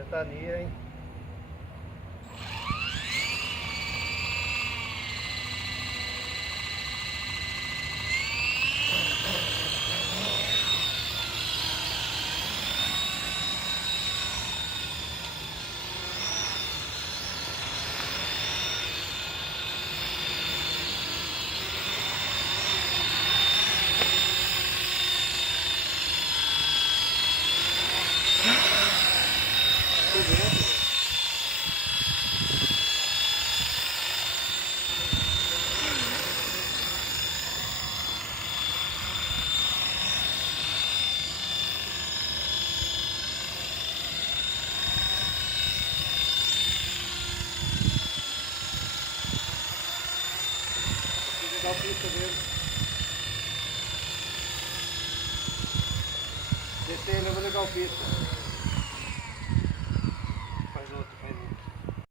Ventania, hein? Dá o pista dele. Descer, eu vou ligar o pista.